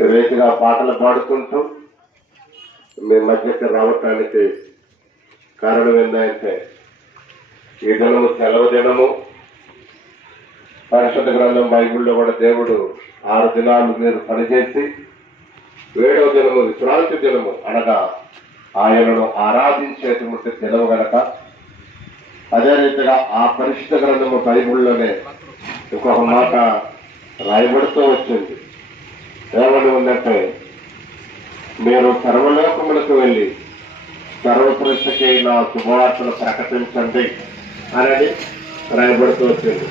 ఈ పాటలు పాడుకుంటూ మీ మధ్యకి రావటానికి కారణం ఏంటంటే ఈ దినము సెలవు దినము. పరిశుద్ధ గ్రంథం బైబిల్లో కూడా దేవుడు ఆరు దినాలు మీరు పనిచేసి ఏడవ దినము విశ్రాంతి దినము అనగా ఆయనను ఆరాధించేటువంటి దినము గనక. అదే రీతిగా ఆ పరిశుద్ధ గ్రంథము బైబిల్లోనే ఇంకొక మాట రాయబడుతూ వచ్చింది. ఏమని ఉందంటే మీరు సర్వలోకములకు వెళ్ళి సర్వసృష్టికి నా శుభవార్తను ప్రకటించండి అనేది రాయబడుతూ వచ్చింది.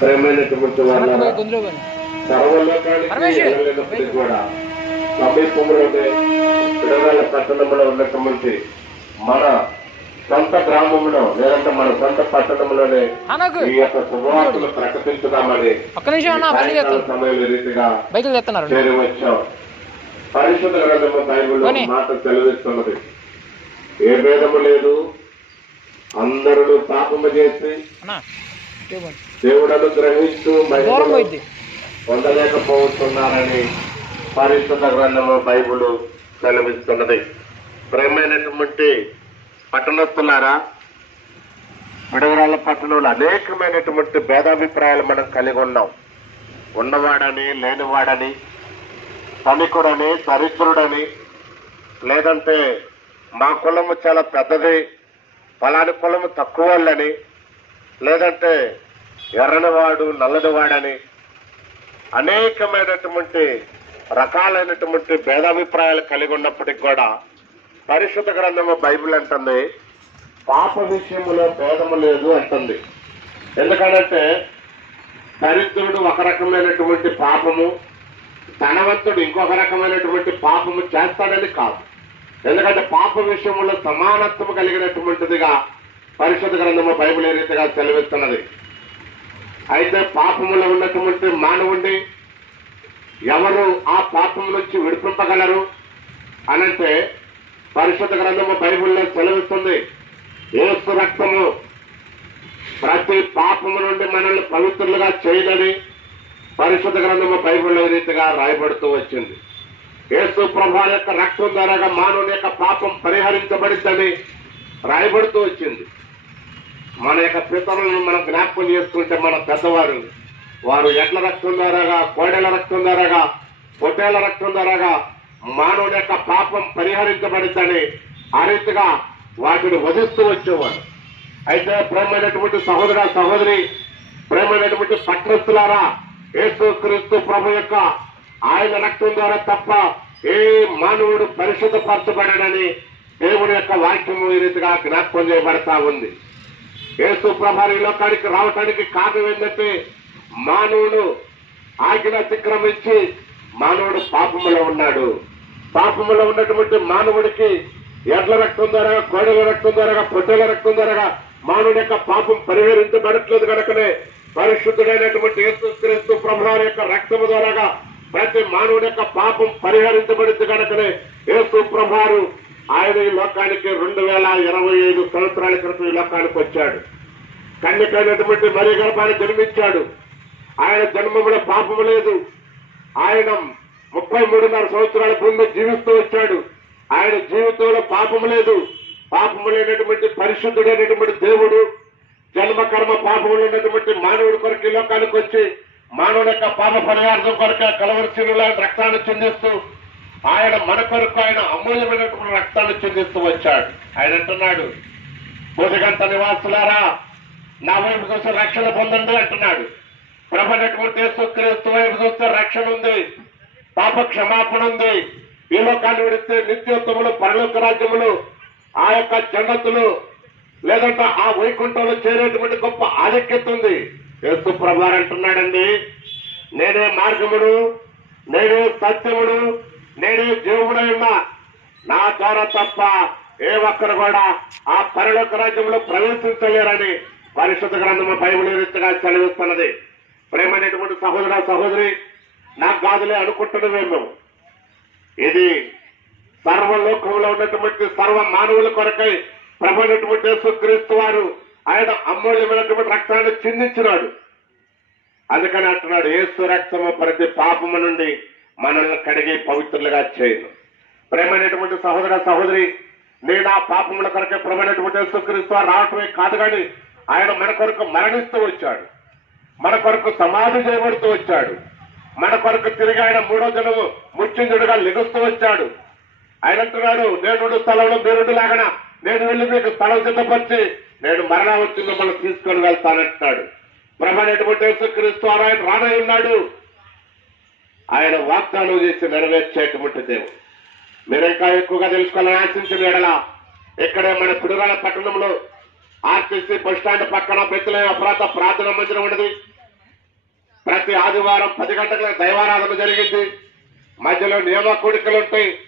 ప్రేమైనటువంటి వాళ్ళ సర్వలోకానికి వెళ్ళినప్పటికీ కూడా సమీపంలోనే విడదల పట్టణంలో ఉన్నటువంటి మన సొంత గ్రామంలో లేదంటే మన సొంత పట్టణంలోనే ఈ యొక్క శుభవార్తలు ప్రకటించుదామని ఈ రీతిగా చేరి వచ్చాం. పరిశుద్ధ గ్రంథము బైబిల్లో. మాట సెలవిస్తున్నది ఏ భేదము లేదు. అందరూ పాపము చేసి. దేవుడను గ్రహిస్తూ పొందలేకపోతున్నారని పరిశుద్ధ గ్రంథము బైబిల్ సెలవిస్తున్నది ప్రేమైనటువంటి పట్టణస్తులారా విడవరాల పట్టణంలో అనేకమైనటువంటి భేదాభిప్రాయాలు మనం కలిగి ఉన్నాం. ఉన్నవాడని లేనివాడని ధనికుడని దరిద్రుడని లేదంటే మా కులము చాలా పెద్దది పలాని కులము తక్కువ వాళ్ళని లేదంటే ఎర్రనివాడు నల్లనివాడని అనేకమైనటువంటి రకాలైనటువంటి భేదాభిప్రాయాలు కలిగి ఉన్నప్పటికి కూడా పరిశుద్ధ గ్రంథము బైబిల్ అంటుంది పాప విషయంలో భేదము లేదు అంటుంది. ఎందుకంటే దరిద్రుడు ఒక రకమైనటువంటి పాపము ధనవంతుడు ఇంకొక రకమైనటువంటి పాపము చేస్తాడని కాదు. ఎందుకంటే పాప విషయంలో సమానత్వం కలిగినటువంటిదిగా పరిశుద్ధ గ్రంథము బైబిల్ ఏ రీతిగా సెలవిస్తున్నది అయితే పాపములో ఉన్నటువంటి మానవుణ్ణి ఎవరు ఆ పాపం నుంచి విడిపింపగలరు అనంటే పరిశుద్ధ గ్రంథము బైబుల్లో సెలవిస్తుంది. ఏసు రక్తము ప్రతి పాపము నుండి మనల్ని పవిత్రులుగా చేయదని పరిశుద్ధ గ్రంథము బైబిల్లో రీతిగా రాయబడుతూ వచ్చింది. యేసు ప్రభా యొక్క రక్తం ద్వారాగా మానవుని యొక్క పాపం పరిహరించబడిందని రాయబడుతూ వచ్చింది. మన యొక్క పితరులను మనం జ్ఞాపకం చేసుకుంటే మన పెద్దవారు వారు ఎడ్ల రక్తం ద్వారాగా కోడెల రక్తం ద్వారాగా పొట్టేళ్ళ రక్తం ద్వారాగా మానవుల యొక్క పాపం పరిహరించబడిందని ఆ రీతిగా వాటిని వధిస్తూ వచ్చేవారు అయితే ప్రేమైనటువంటి సహోదర సహోదరి ప్రేమైనటువంటి పట్టణస్తులారా యేసు క్రీస్తు ప్రభు యొక్క ఆయన రక్తం ద్వారా తప్ప ఏ మానవుడు పరిశుద్ధపరచబడని దేవుడి యొక్క వాక్యము ఈ రీతిగా జ్ఞాపకం చేయబడతా ఉంది. యేసు ప్రభారి లోకానికి రావటానికి కారణం ఏంటంటే మానవుడు ఆజ్ఞ అతిక్రమించి మానవుడు పాపములో ఉన్నాడు. పాపములో ఉన్నటువంటి మానవుడికి ఎడ్ల రక్తం ద్వారా కోడెల రక్తం ద్వారా పొట్టెల రక్తం ద్వారా మానవుడి యొక్క పాపం పరిహరించబడట్లేదు కనుకనే పరిశుద్ధుడైనటువంటి యేసు క్రీస్తు ప్రభువారి యొక్క రక్తము ద్వారా ప్రతి మానవుడి యొక్క పాపం పరిహరించబడింది కనుకనే యేసు ప్రభారు ఆయన ఈ లోకానికి రెండు వేల ఇరవై ఐదు సంవత్సరాల క్రితం ఈ లోకానికి వచ్చాడు. కన్యకైనటువంటి మరి గర్భాన్ని జన్మించాడు. ఆయన జన్మములో పాపము లేదు. ఆయన ముప్పై మూడున్నర సంవత్సరాల భూమి జీవిస్తూ వచ్చాడు. ఆయన జీవితంలో పాపము లేదు. పాపము లేనటువంటి పరిశుద్ధుడైనటువంటి దేవుడు జన్మ కర్మ పాపములు ఉన్నటువంటి మానవుడి కొరకు ఈ లోకానికి వచ్చి మానవుడి యొక్క పాప పరిహారం కొరకు కలవరిశీల రక్తాన్ని చెందిస్తూ ఆయన మన కొరకు ఆయన అమూల్యమైనటువంటి రక్తాన్ని చెందిస్తూ వచ్చాడు. ఆయన అంటున్నాడు భూజగంత నివాసులారా నా వైపు కోసం రక్షణ పొందండి అంటున్నాడు. ప్రభనటువంటి యేసుక్రీస్తు వైపు చూస్తే రక్షణ ఉంది. పాప క్షమాపణ ఉంది. ఈ లోకాన్ని విడిస్తే నిత్యోత్తములు పరలోక రాజ్యములు ఆ యొక్క జన్నతులు లేదంటే ఆ వైకుంఠంలో చేరేటువంటి గొప్ప ఆధిక్యత ఉంది. యేసు ప్రభారు అంటున్నాడండి నేనే మార్గముడు నేనే సత్యముడు నేనే దేవుడై ఉన్నా. నా ద్వారా తప్ప ఏ ఒక్కరు కూడా ఆ పరలోక రాజ్యంలో ప్రవేశించలేరని పరిశుద్ధ గ్రంథము బైబిల్ రీతిగా చదివిస్తున్నది ప్రేమైనటువంటి సహోదర సహోదరి నాకు కాదులే అనుకుంటున్నవేమో ఇది సర్వలోకంలో ఉన్నటువంటి సర్వ మానవుల కొరకై ప్రభుత్వటువంటి యేసుక్రీస్తు వారు ఆయన అమూల్యమైనటువంటి రక్తాన్ని చిందించినాడు. అందుకని అంటున్నాడు ఏసు రక్తము ప్రతి పాపము నుండి మనల్ని కడిగి పవిత్రులుగా చేయను. ప్రేమైనటువంటి సహోదర సహోదరి నేను ఆ పాపముల కొరకే ప్రేమైనటువంటి యేసుక్రీస్తు వారు రావటమే కాదు కానీ ఆయన మన కొరకు మరణిస్తూ వచ్చాడు. మన కొరకు సమాధి చేయబడుతూ వచ్చాడు. మన కొరకు తిరిగి ఆయన మూడో జనము ముచ్చింజుడుగా లెగుస్తూ వచ్చాడు. ఆయన అంటున్నాడు నేను స్థలంలో మీరుడు లాగన నేను వెళ్ళి మీకు స్థలం సిద్ధపరిచి నేను మరణ మిమ్మల్ని తీసుకొని వెళ్తానంటున్నాడు బ్రహ్మనేటువంటి క్రీస్తు ఆయన రానై ఉన్నాడు. ఆయన వాగ్దానం చేసి నెరవేర్చేటువంటి దేవుడు. మీరు ఇంకా ఎక్కువగా తెలుసుకోవాలని ఆశించిన ఎడల ఇక్కడే మన పిడుగాల పట్టణంలో ఆర్టీసీ బస్ స్టాండ్ పక్కన ప్రతిలే అపరాధ ప్రార్థన మందిరం ఉన్నది. ప్రతి ఆదివారం పది గంటలకు దైవారాధన జరిగింది. మధ్యలో నియమ కోడికలు ఉంటాయి.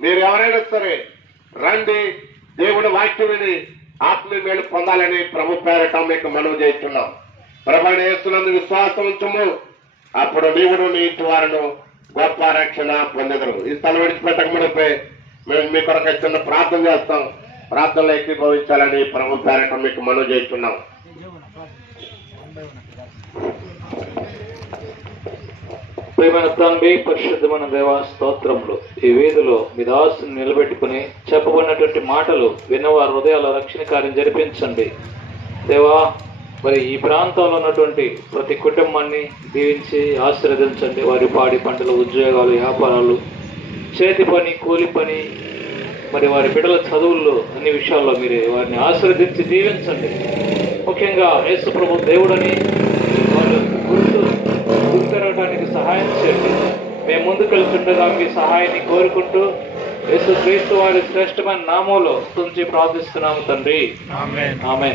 మీరు ఎవరైనా సరే రండి దేవుని వాక్యం విని ఆత్మీయ మేలు పొందాలని ప్రభు పేరట మీకు మనవి చేస్తున్నాం. ప్రభాని చేస్తున్నందు విశ్వాసం ఉంచము. అప్పుడు నీవుడు నీ ఇంటి వారిను గొప్ప రక్షణ పొందెదరు. ఈ స్థలం విడిచిపెట్టక మునిపై మేము మీ కొరకు చిన్న ప్రార్థన చేస్తాం. ప్రార్థనలో ఎక్కిభవించాలని ప్రభు పేరట మీకు మనం చేస్తున్నాం. ప్రేమైన తండ్రి పరిశుద్ధమైన దేవ స్తోత్రములు. ఈ వేదిలో మీ దాసుని నిలబెట్టుకుని చెప్పబడినటువంటి మాటలు విన్నవారి హృదయాల రక్షణ కార్యం జరిపించండి. దేవా మరి ఈ ప్రాంతంలో ఉన్నటువంటి ప్రతి కుటుంబాన్ని దీవించి ఆశీర్వదించండి. వారి పాడి పంటలు ఉద్యోగాలు వ్యాపారాలు చేతి పని కూలి పని మరి వారి బిడ్డల చదువుల్లో అన్ని విషయాల్లో మీరు వారిని ఆశీర్వదించి దీవించండి. ముఖ్యంగా యేసు ప్రభు దేవుడని వారు గుర్తు గుర్తెరగడానికి సహాయం చేయండి. మేము ముందుకు వెళ్తుండగా మీ సహాయాన్ని కోరుకుంటూ యేసు క్రీస్తు వారి శ్రేష్టమైన నామంలో తుంచి ప్రార్థిస్తున్నాము తండ్రి. ఆమె